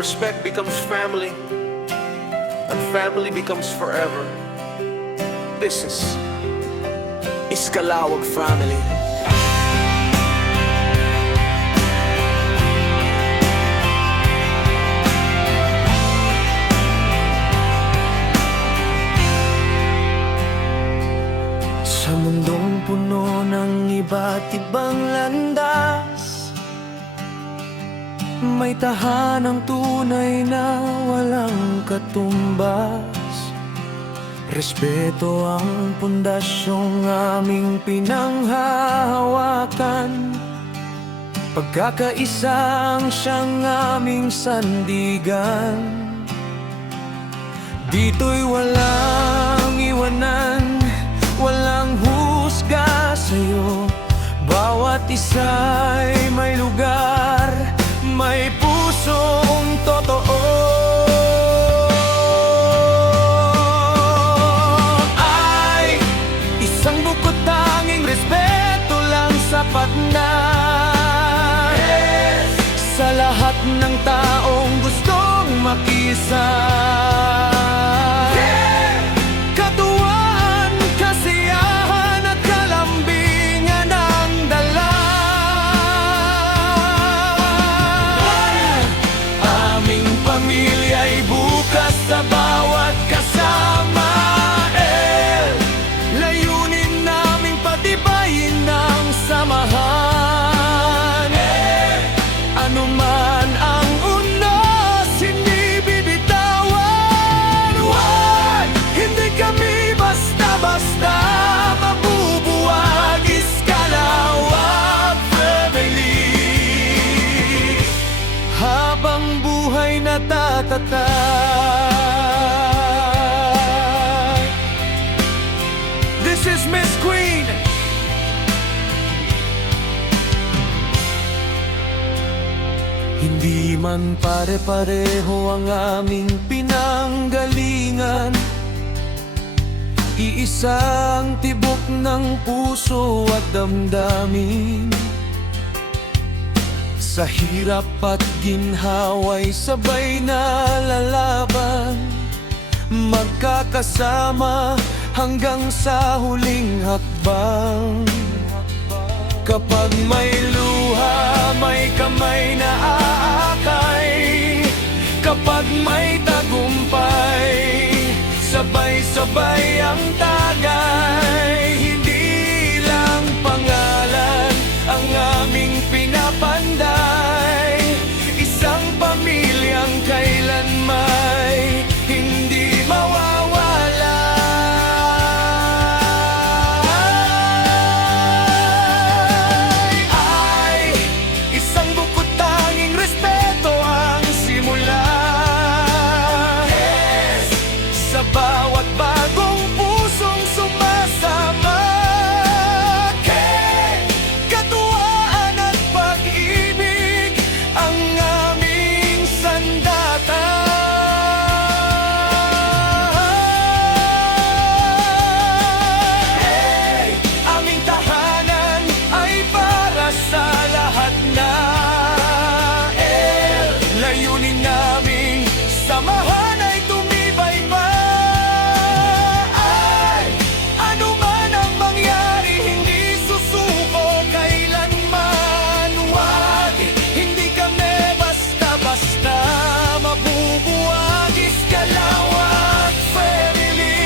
respect becomes family, and family becomes forever. This is Iskalawag Family. Sa mundong puno ng iba't ibang landas, may tahanang tunay na walang katumbas. Respeto ang pundasyong aming pinanghahawakan, pagkakaisa ang siyang aming sandigan. Dito'y walang iwanan, walang husga sa'yo. Bawat isa'y may lugar, may pusong totoo. Ay, isang bukod tanging respeto lang sapat na, sa lahat ng taong gustong makisa. Pamilya'y bukas sa bawat kasama. Layunin naming patibayin ang samahan. Ano man ang unos, hindi bibitawan. Wag! Hindi kami basta-basta mabubuwag. Iskalawag Family. Habang buhay natatatag. This is Miss Queen. Hindi man pare-pareho ang aming pinanggalingan, iisang tibok ng puso at damdamin. Sa hirap at ginhawa'y sabay na lalaban, magkakasama hanggang sa huling hakbang. Kapag may luha, may kamay na aakay. Kapag may tagumpay, sabay-sabay ang tagay. Hindi lang pangalan ang aming pinapanday, isang pamilyang kailanmay hindi mawawala. Ay, isang bukod tanging respeto ang simula. Sa bawat bagong pusong sumasama, layunin naming samahan ay tumibay pa. Ay, ano man ang mangyari, hindi susuko kailanman. Wag, hindi kami basta-basta mabubuwag. Iskalawag Family.